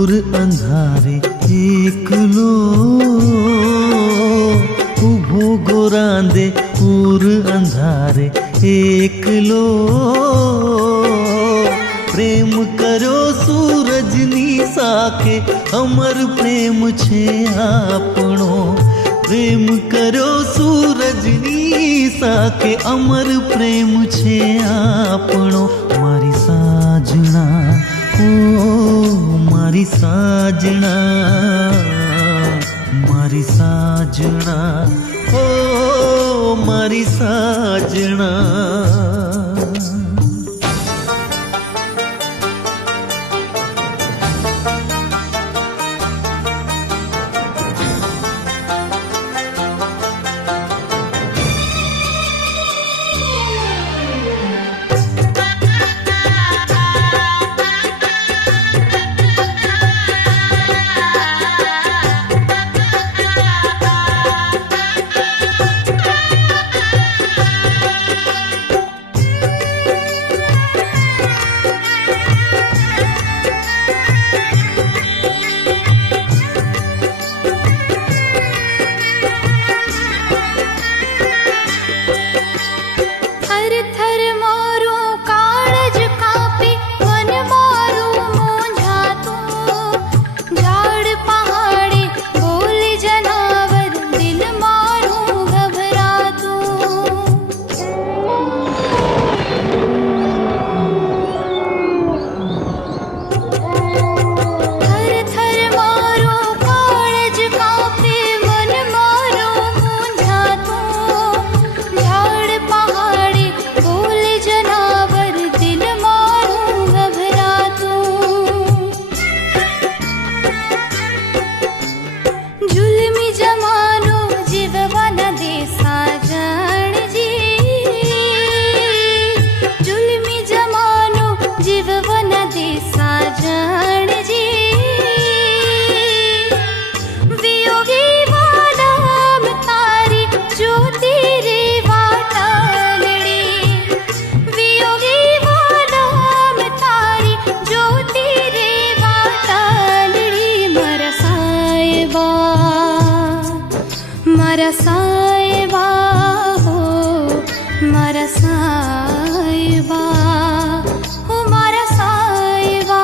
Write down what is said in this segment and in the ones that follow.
दूर अंधारे एकलो उभो गोरांदे दूर अंधारे एकलो प्रेम करो सूरजनी साखे अमर प्रेम छे आपणो प्रेम करो सूरजनी साखे अमर प्रेम छे आपणो मारी साजना ओ मारी साजना मारी साजना ओ मारी साजना। मारा साहिबा हो मारा साहिबा हो मारा साहिबा।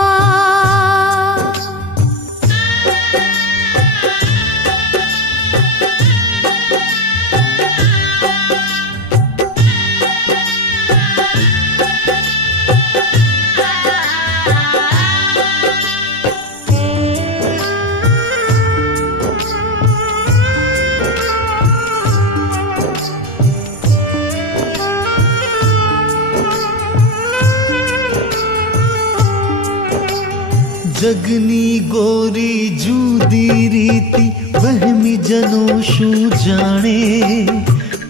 जगनी गोरी जूदी रीति वहमी जनो शू जाने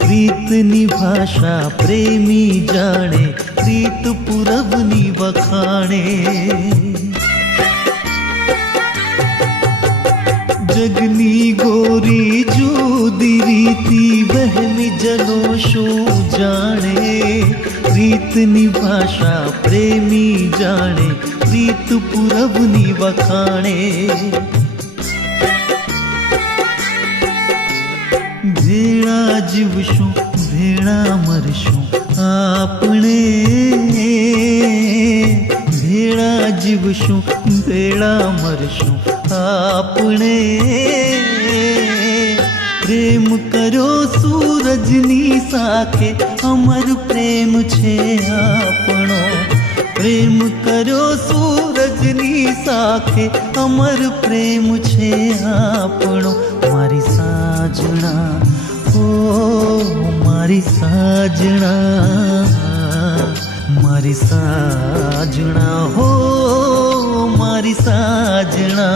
प्रीतनी भाषा प्रेमी जाने प्रीत पुरवनी वखाणे। जगनी गोरी जूदी रीति वहमी जनो शू जाने प्रीतनी भाषा प्रेमी जाने प्रीत पुरवनी वखाणे। भेड़ा जीवशुं भेड़ा मरशुं आपणे भेड़ा जीवशुं भेड़ा मरशुं आपणे। प्रेम करो सूरजनी साखे अमर प्रेम छे आपणो प्रेम करो सूरजनी साखे अमर प्रेम छे आपणो मारी साजना ओ मारी साजना मारी साजना हो मारी साजना।